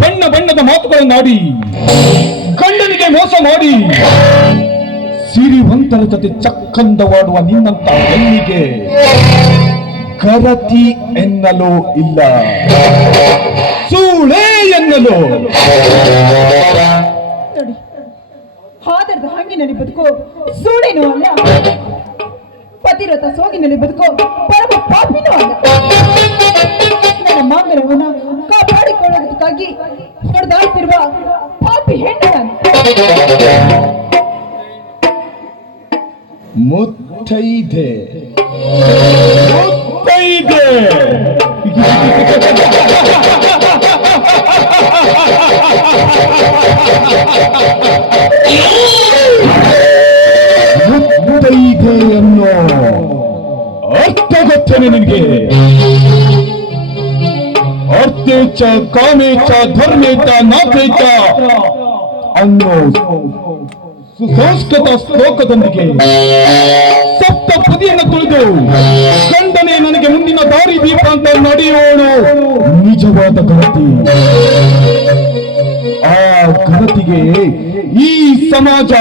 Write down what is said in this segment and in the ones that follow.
ಬಣ್ಣ ಬಣ್ಣದ ಮಾತುಗಳನ್ನಾಡಿ ಗಂಡನಿಗೆ ಮೋಸ ಮಾಡಿ ಸಿರಿವಂತರ ಜೊತೆ ಚಕ್ಕಂದವಾಡುವ ನಿನ್ನಂತ ಹೆಣ್ಣಿಗೆ ಗರತಿ ಎನ್ನಲು ಇಲ್ಲ, ಸೂಳೆ ಎನ್ನಲು. ನೋಡಿ, ಹಾದರದ ಹಂಗಿನಲ್ಲಿ ಬದುಕೋ ಸೂಳೆನೂ ಅಲ್ಲ, ಪತಿರಥ ಸೋಗಿನಲ್ಲಿ ಬದುಕೋ ಪರಮ ಪಾಪಿನೂ ಅಲ್ಲ. ನನ್ನ ಮಾಂಗಲ್ಯವನ್ನು ಕಾಪಾಡಿಕೊಳ್ಳುವುದಕ್ಕಾಗಿ ಹೊಡೆದಾಡ್ತಿರುವ ಪಾಪಿ ಹೆಣ್ಣು ನಾನು. ಮುತ್ತೈದೆ ಮುತ್ತೈದೆ ಮುತ್ತೈದೆ ಅನ್ನೋ ಅರ್ಥ ಗೊತ್ತೇನೆ ನಿನಗೆ? ಅರ್ಥೇಚ ಕಾಮೇಚ ಧರ್ಮೇಚ ನಾಥೇಚ ಅನ್ನೋ ಸುಸಂಸ್ಕೃತ ಶ್ಲೋಕದೊಂದಿಗೆ ಸಪ್ತ ಪದಿಯನ್ನು ತುಳಿದು ಗಂಡನೇ ನನಗೆ ಮುಂದಿನ ದಾರಿ ದೀಪ ಅಂತ ನಡೆಯೋಣ ನಿಜವಾದ ಗಣತಿ. ಆ ಗಣತಿಗೆ ಈ ಸಮಾಜ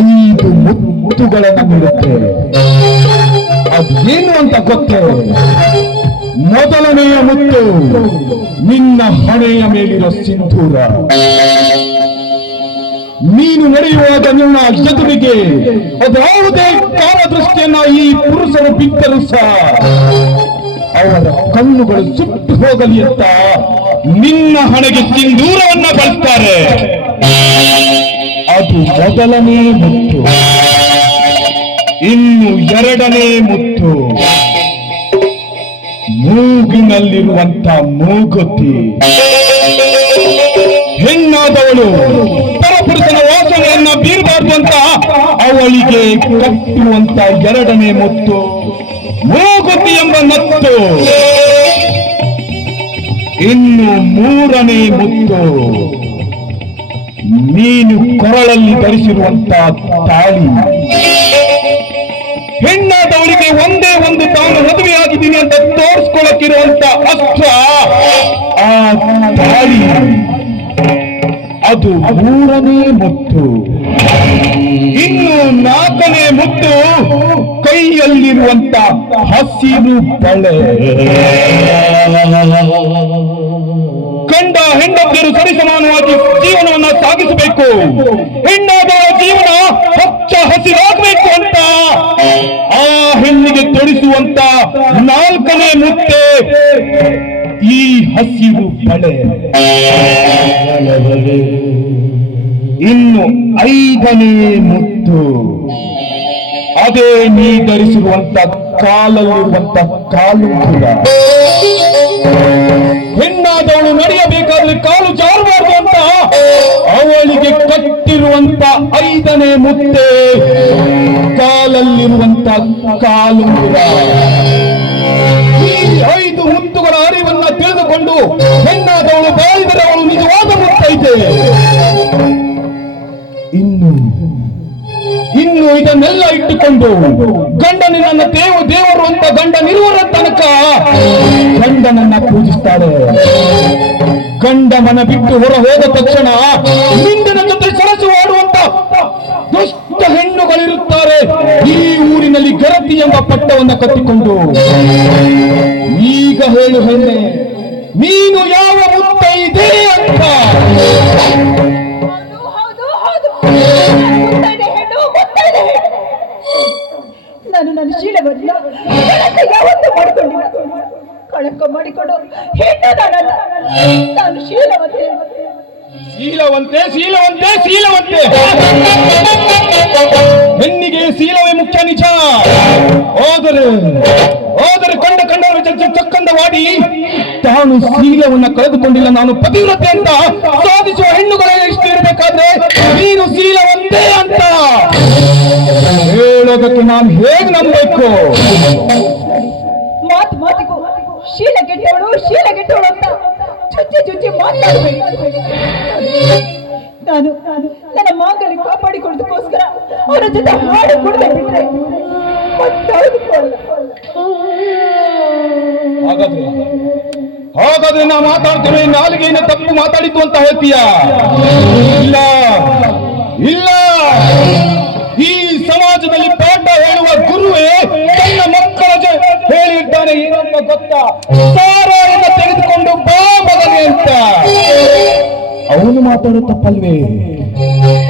5 ಮುತ್ತುಗಳನ್ನು ನೀಡುತ್ತೆ. ಅದೇನು ಅಂತ ಗೊತ್ತೇ? ಮೊದಲನೆಯ ಮುತ್ತು ನಿನ್ನ ಹಣೆಯ ಮೇಲಿರೋ ಸಿಂಧೂರ. ನೀನು ನಡೆಯುವಾಗ ನಿನ್ನ ಎದುರಿಗೆ ಅದ್ಯಾವುದೇ ಕಾಲದೃಷ್ಟಿಯನ್ನ ಈ ಪುರುಷರು ಬಿಟ್ಟರು ಸಹ ಅವರ ಕಣ್ಣುಗಳು ಸುಟ್ಟು ಹೋಗಲಿ ಅಂತ ನಿನ್ನ ಹಣೆಗೆ ಸಿಂಧೂರವನ್ನ ಬಳಸ್ತಾರೆ. ಅದು ಮೊದಲನೇ ಮುತ್ತು. ಇನ್ನು ಎರಡನೇ ಮುತ್ತು ಮೂಗಿನಲ್ಲಿರುವಂತ ಮೂಗುತಿ. ಹೆಣ್ಣಾದವಳು ಪರಪುರುಷನ ವಾಸನೆಯನ್ನ ಬೀರಬಾರ್ದು ಅಂತ ಅವಳಿಗೆ ಕಟ್ಟುವಂತ ಎರಡನೇ ಮುತ್ತು ಮೂಗುತಿ ಎಂಬ ನತ್ತು. ಇನ್ನು ಮೂರನೇ ಮುತ್ತು ನೀನು ಕೊರಳಲ್ಲಿ ಧರಿಸಿರುವಂತ ತಾಳಿ. ಹೆಣ್ಣಾದವಳಿಗೆ ಒಂದೇ ಒಂದು ತಾನು ಮದುವೆಯಾಗಿದ್ದೀನಿ ಅಂತ ತೋರಿಸ್ಕೊಳ್ಳಕ್ಕಿರುವಂತ ಅಸ್ತ್ರ ಆ ತಾಳಿ. ಅದು ಮೂರನೇ ಮುತ್ತು. ಇನ್ನು ನಾಲ್ಕನೇ ಮುತ್ತು ಕೈಯಲ್ಲಿರುವಂತ ಹಸಿರು ಬಳೆ. ಗಂಡ ಹೆಂಡತಿಯರು ಸರಿಸಮಾನವಾಗಿ ಜೀವನವನ್ನ ಸಾಗಿಸಬೇಕು. ಹೆಣ್ಣಾದ ಜೀವನ ಹಚ್ಚ ಹಸಿರಾಗಬೇಕು ಅಂತ ಆ ಹೆಣ್ಣಿಗೆ ತೊಡಿಸುವಂತ ನಾಲ್ಕನೇ ಮುತ್ತೆ ಈ ಹಸಿರು ಬಳೆ. ಇನ್ನು 5ನೇ ಮುತ್ತು ಅದೇ ನೀ ಧರಿಸಿರುವಂತ ಕಾಲಲ್ಲಿರುವಂತ ಕಾಲುಂಗುರ. ಹೆಣ್ಣಾದವಳು ನಡೆಯಬೇಕಾದ್ರೆ ಕಾಲು ಜಾರಬಾರದು ಅಂತ ಅವಳಿಗೆ ಕಟ್ಟಿರುವಂತ 5ನೇ ಮುತ್ತೆ ಕಾಲಲ್ಲಿರುವಂತ ಕಾಲುಂಗುರ. ಈ 5 ಮುತ್ತುಗಳ ಅರಿವನ್ನ ತಿಳಿದುಕೊಂಡು ಹೆಣ್ಣಾದವಳು ಬಾಳಿದರೆ ಅವಳು ನಿಜವಾದ ಮುತ್ತೈತೆ. ಇನ್ನು ಇದನ್ನೆಲ್ಲ ಇಟ್ಟುಕೊಂಡು ಗಂಡನ ನನ್ನ ದೇವರು ಅಂತ ಗಂಡನಿರುವರ ತನಕ ಗಂಡನನ್ನ ಪೂಜಿಸ್ತಾಳೆ. ಗಂಡ ಮನ ಬಿಟ್ಟು ಹೊರ ಹೋದ ತಕ್ಷಣ ನಿಂದಿನ ಜೊತೆ ಸರಸು ಆಡುವಂತ ದುಷ್ಟ ಹೆಣ್ಣುಗಳಿರುತ್ತಾರೆ ಈ ಊರಿನಲ್ಲಿ. ಗರತಿ ಎಂಬ ಪಟ್ಟವನ್ನ ಕಟ್ಟಿಕೊಂಡು ಈಗ ಹೇಳು ಹೆಣ್ಣೆ, ನೀನು ಯಾವ ಮುತ್ತೈದೆ ಅಂತ? ನಾನು ನನ್ನ ಶೀಲವನ್ನು ಯಾವತ್ತೂ ಮಾಡಿಕೊಂಡಿಲ್ಲ. ಕಳಂಕ ಮಾಡಿಕೊಂಡು ಹೆಣ್ಣು ನಾನಲ್ಲ, ನಾನು ಶೀಲವಂತೆ. ಶೀಲವಂತೆ ಶೀಲವಂತೆ ಶೀಲವಂತೆ. ಹೆಣ್ಣಿಗೆ ಶೀಲವೇ ಮುಖ್ಯ ನಿಜ. ಹೋದರೆ ಕಂಡವರ ಚಕ್ಕಂದವಾಡಿ ತಾನು ಶೀಲವನ್ನ ಕಳೆದುಕೊಂಡಿಲ್ಲ, ನಾನು ಪತಿವ್ರತೆ ಅಂತ ಸಾಧಿಸುವ ಹೆಣ್ಣುಗಳೇ ಇಷ್ಟು ಇರಬೇಕಾದ್ರೆ ನೀನು ಶೀಲವಂತೆ ಅಂತ ಹೇಳೋದಕ್ಕೆ ನಾನು ಹೇಗೆ ನಂಬಬೇಕು? ಮಾತಿಗೂ ಶೀಲ ಗೆಟ್ಟವಳು ಅಂತ ಚುಚ್ಚಿ ಮಾತಾಡಬೇಕು. ನಾನು ನನ್ನ ಮಾಂಗಲ್ಯ ಕಾಪಾಡಿಕೊಳ್ಳೋದಕ್ಕೋಸ್ಕರ ಅವರ ಜೊತೆ ಹಾಡು ಕುಡಿದೆ ಬಿಟ್ರೆ ಹಾಗಾದ್ರೆ ಹಾಗಾದ್ರೆ ನಾ ಮಾತಾಡ್ತೇವೆ ನಾಲಿಗೆಯನ್ನು ತಪ್ಪು ಮಾತಾಡಿತು ಅಂತ ಹೇಳ್ತೀಯ? ಇಲ್ಲ ಇಲ್ಲ, ಈ ಸಮಾಜದಲ್ಲಿ ಪಾಠ ಹೇಳುವ ಗುರುವೇ ತನ್ನ ಮಕ್ಕಳ ಹೇಳಿರ್ತಾನೆ ಏನಂತ ಗೊತ್ತಾ? ಸಾರಾಯನ್ನು ತೆಗೆದುಕೊಂಡು ಬಾ ಮಗನೇ ಅಂತ. ಅವನು ಮಾತಾಡೋ ತಪ್ಪಲ್ವೇ?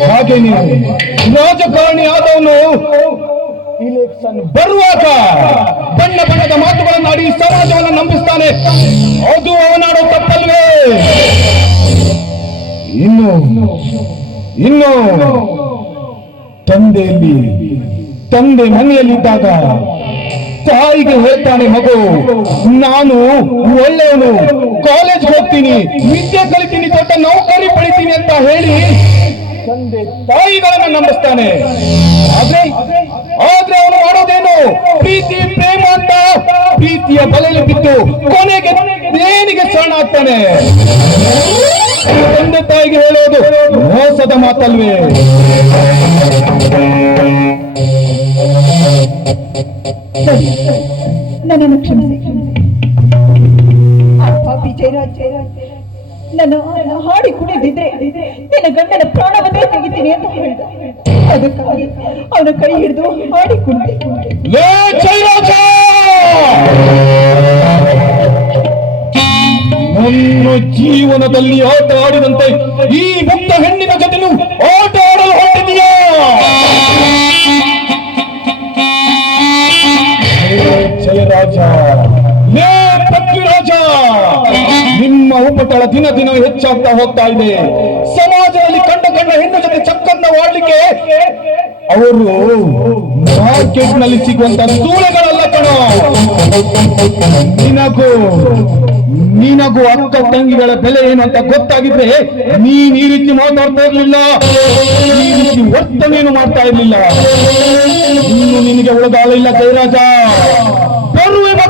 ಹಾಗೇನೆ ರಾಜಕಾರಣಿ ಆದವನು ಇಲೆಕ್ಷನ್ ಬರುವಾಗ ಬಣ್ಣ ಬಣ್ಣದ ಮಾತುಗಳನ್ನಾಡಿ ಸಮಾಜವನ್ನು ನಂಬಿಸ್ತಾನೆ. ಅದು ಅವನಾಡೋ ತಪ್ಪಲ್ವೇ? ಇನ್ನು ತಂದೆ ಮನೆಯಲ್ಲಿದ್ದಾಗ ತಾಯಿಗೆ ಹೇಳ್ತಾನೆ, ಮಗು ನಾನು ಒಳ್ಳೆಯವನು, ಕಾಲೇಜ್ ಹೋಗ್ತೀನಿ, ವಿದ್ಯೆ ಕಲಿತೀನಿ, ದೊಡ್ಡ ನೌಕರಿ ಪಡಿತೀನಿ ಅಂತ ಹೇಳಿ ತಂದೆ ತಾಯಿಗಳನ್ನ ನಂಬಿಸ್ತಾನೆ. ಆದ್ರೆ ಅವನು ಮಾಡೋದೇನು? ಪ್ರೀತಿ ಪ್ರೇಮ ಅಂತ ಪ್ರೀತಿಯ ಬಲೆಯಲ್ಲಿ ಬಿದ್ದು ಕೊನೆಗೆ ನೇಣಿಗೆ ಶರಣಾಗ್ತಾನೆ. ತಂದೆ ತಾಯಿಗೆ ಹೇಳೋದು ಮೋಸದ ಮಾತಲ್ವೇ? ನನ್ನನ್ನು ಕ್ಷಮಿಸಿ. ವಿಜಯರಾಜ್, ನಾನು ಹಾಡಿ ಕುಡಿದಿದ್ರೆ ನಿನ್ನ ಗಂಡನ ಪ್ರಾಣವನ್ನೇ ತೆಗಿತೀನಿ ಅಂತ ಹೇಳಿದ. ಅದಕ್ಕಾಗಿ ಅವನ ಕೈ ಹಿಡಿದು ಹಾಡಿ ಕುಡಿದೆ. ನನ್ನ ಜೀವನದಲ್ಲಿ ಆಟ ಆಡಿದಂತೆ ಈ ಮುಕ್ತ ಹೆಣ್ಣಿನ ಜೊತೆಲೂ ಆಟ ಆಡಲು ಹೊರಟಿದೆಯಾ? ಜಯರಾಜ, ಲೇ ಪೃಥ್ವಿರಾಜ, ನಿಮ್ಮ ಉಪಟಳ ದಿನ ದಿನ ಹೆಚ್ಚಾಗ್ತಾ ಹೋಗ್ತಾ ಇದೆ. ಸಮಾಜದಲ್ಲಿ ಕಂಡ ಹೆಣ್ಣು ಜೊತೆ ಚಕ್ಕನ್ನ ವಾಡ್ಲಿಕ್ಕೆ ಅವರು ಮಾರ್ಕೆಟ್ ನಲ್ಲಿ ಸಿಗುವಂತ ಸೂಳೆಗಳಲ್ಲ ಕಣೋ. ನಿನಗೂ ಅಕ್ಕ ತಂಗಿಗಳ ಬೆಲೆ ಏನು ಅಂತ ಗೊತ್ತಾಗಿದ್ರೆ ನೀನ್ ಈ ರೀತಿ ಮಾತಾಡ್ತಾ ಇರ್ಲಿಲ್ಲ, ಈ ರೀತಿ ವರ್ತನೆಯನ್ನು ಮಾಡ್ತಾ ಇರ್ಲಿಲ್ಲ. ಇನ್ನು ನಿನಗೆ ಒಳಗಾಲ ಇಲ್ಲ ಜಯರಾಜ.